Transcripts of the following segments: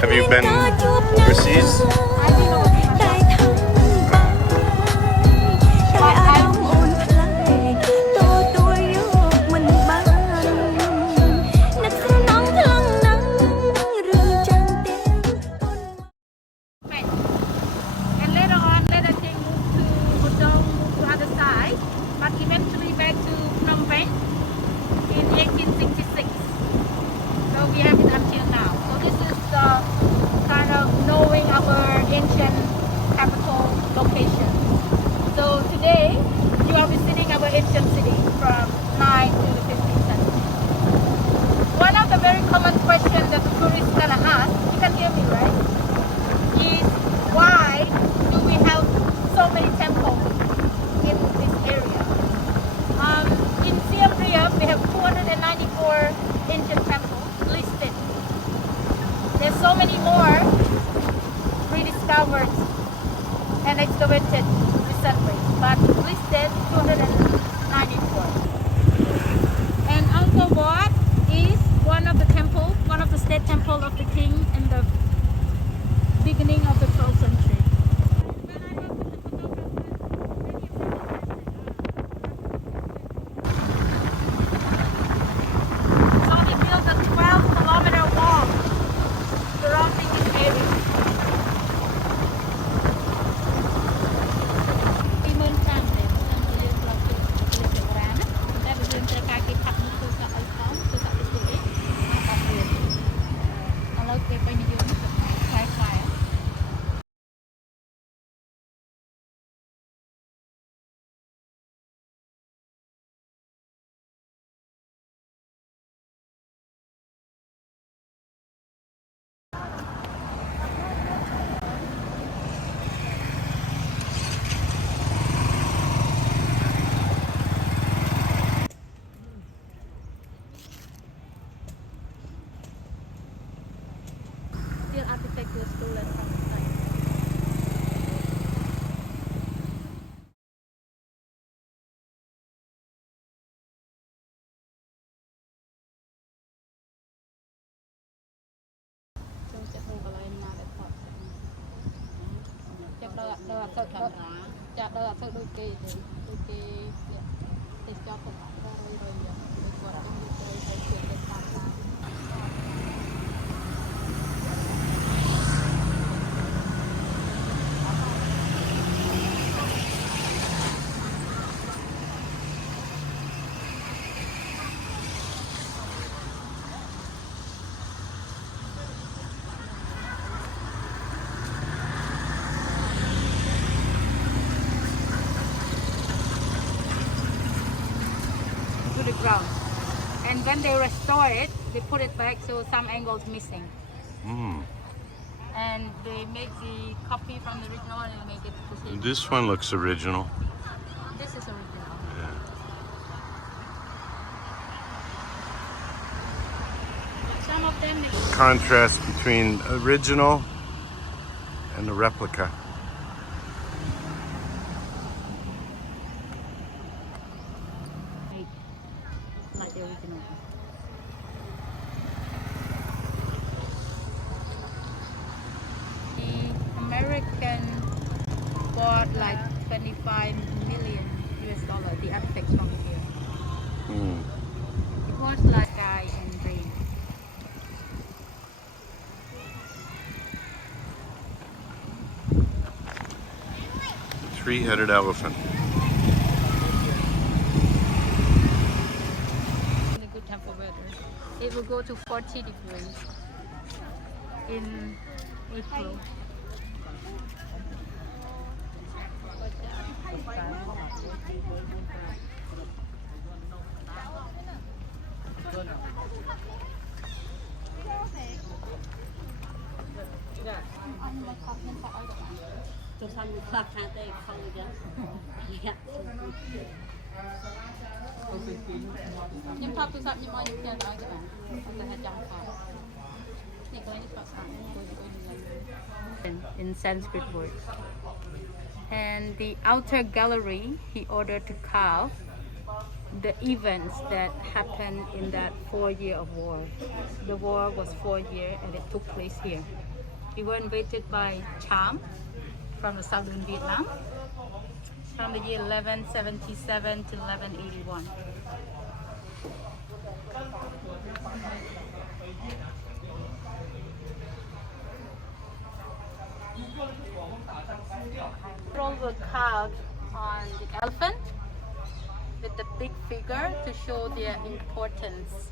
Have you been overseas? Ancient city from 9 to the 15th century. One of the very common questions that the tourists gonna ask, you can hear me, right? Is why do we have so many temples in this area? In Siem Reap, we have 294 ancient temples listed. There's so many more rediscovered and excavated recently, but listed 294. And Angkor Wat is one of the temples, one of the state temples of the king in the beginning of the 12th century. So they built a 12-kilometer wall surrounding this area. Architecture school and from the site. So just over line now at top. Just the đôi kê thì cho các bạn rồi gọi trong cái chuyện để làm the ground, and when they restore it, they put it back so some angles missing. And they make the copy from the original and make it the same. This one looks original. This is original. Yeah. Some of them Contrast between original and the replica. like the original. The American bought like 25 million US dollar the artifacts from here. Three-headed elephant. In a good time for weather. It will go to 40 degrees in April. Nhưng thấp tôi sắp nhưng mà những tiền nói các bạn không phải trong phòng. In Sanskrit words. And the outer gallery, he ordered to carve the events that happened in that 4 years of war. The war was 4 years and it took place here. We were invaded by Cham from the southern Vietnam from the year 1177 to 1181. All were carved on the elephant with the big figure to show their importance.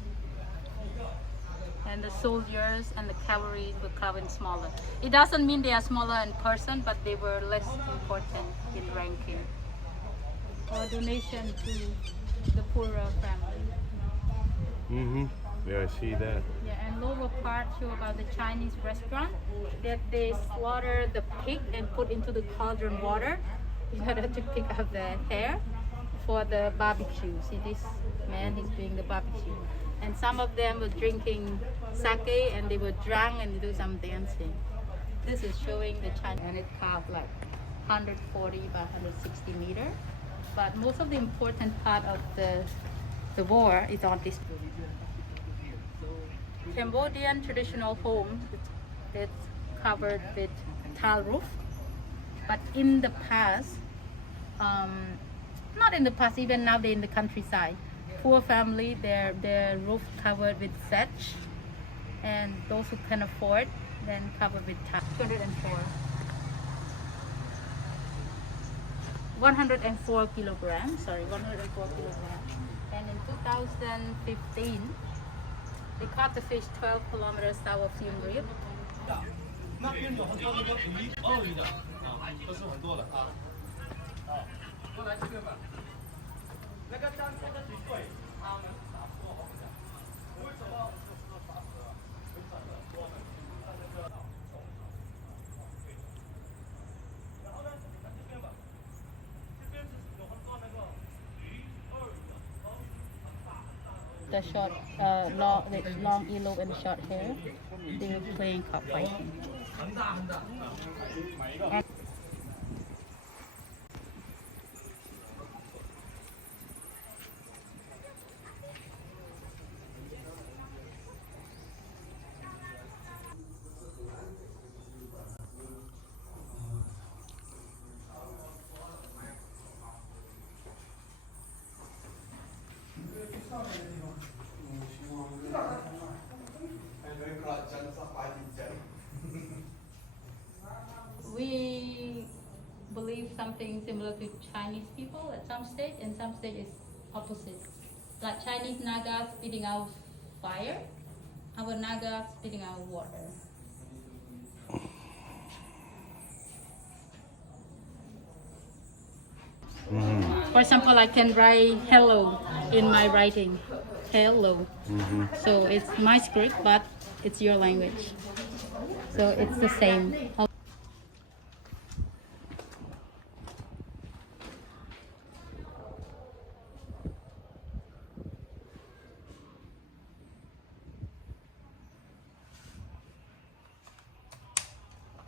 And the soldiers and the cavalry were carved smaller. It doesn't mean they are smaller in person, but they were less important in ranking. Or donation to the poorer family. Mm-hmm. Yeah, I see that. Yeah, and lower part show about the Chinese restaurant that they slaughter the pig and put into the cauldron water in order to pick up the hair for the barbecue. See this man, he's doing the barbecue. And some of them were drinking sake and they were drunk and they do some dancing. This is showing the China, and it carved like 140 by 160 meter. But most of the important part of the war is on this. Cambodian traditional home, it's covered with tile roof. But in the past, not in the past, even now they're in the countryside. Poor family, their roof covered with thatch, and those who can afford, then covered with tile. 204. 104 kilograms, sorry, 104 kilograms. And in 2015, they caught the fish 12 kilometers south of Siem Reap. 那边有很多鳄鱼的都是很多的啊。过来这边吧。那个站车的挺贵，他们打破好像。为什么？然后呢，来这边吧。这边是有很多那个鱼、鳄鱼的，很大很大。 The short, long yellow and short hair, they were playing cockfighting. 很大很大。买一个。 We believe something similar to Chinese people at some stage, and some stage is opposite. Like Chinese Naga spitting out fire, our Naga spitting out water. For example, I can write hello in my writing. Hello. So it's my script, but it's your language. So it's the same.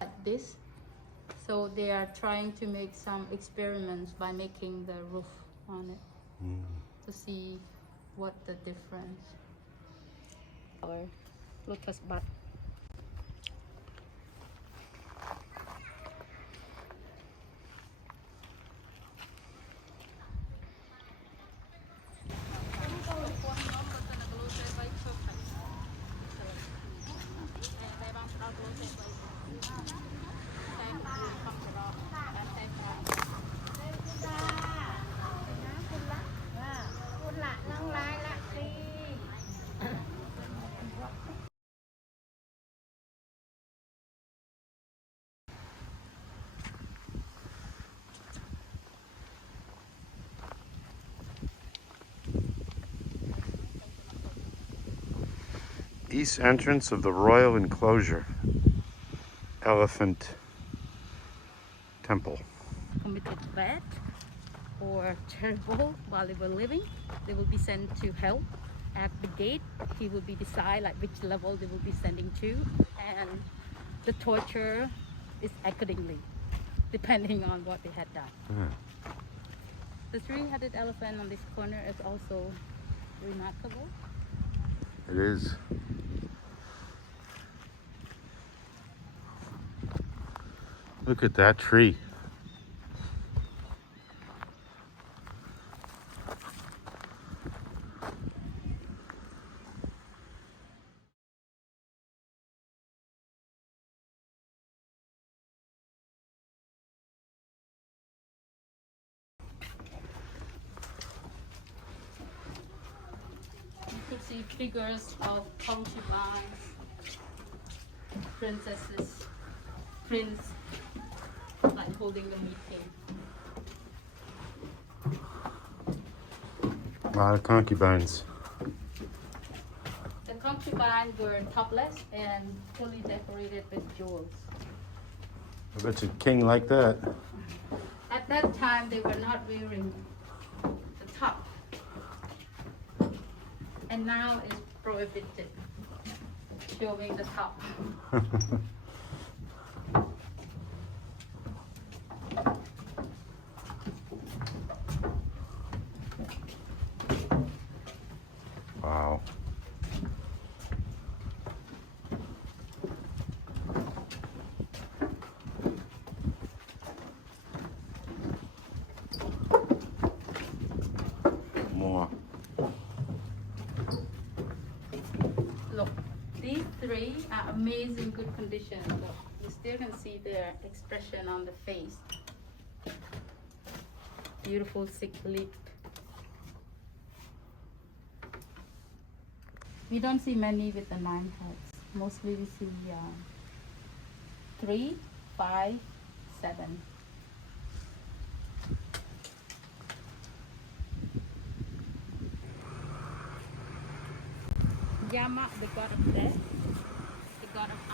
Like this. So they are trying to make some experiments by making the roof on it to see what the difference. Our lotus bud. east entrance of the royal enclosure. Elephant Temple. Committed bad or terrible while they were living, they will be sent to hell. At the gate, he will be decide like which level they will be sending to, and the torture is accordingly, depending on what they had done. Yeah. The three-headed elephant on this corner is also remarkable. It is. Look at that tree. You could see figures of concubines, princesses, prince, like holding the meeting. A lot of concubines. The concubines were topless and fully decorated with jewels. I bet you a king like that. At that time, they were not wearing the top, and now it's prohibited, showing the top. Wow. More. Look, these three are amazing good condition. Look, you still can see their expression on the face. Beautiful thick lip. We don't see many with the 9 heads. Mostly we see 3, 5, 7. Yama, the god of death, the god of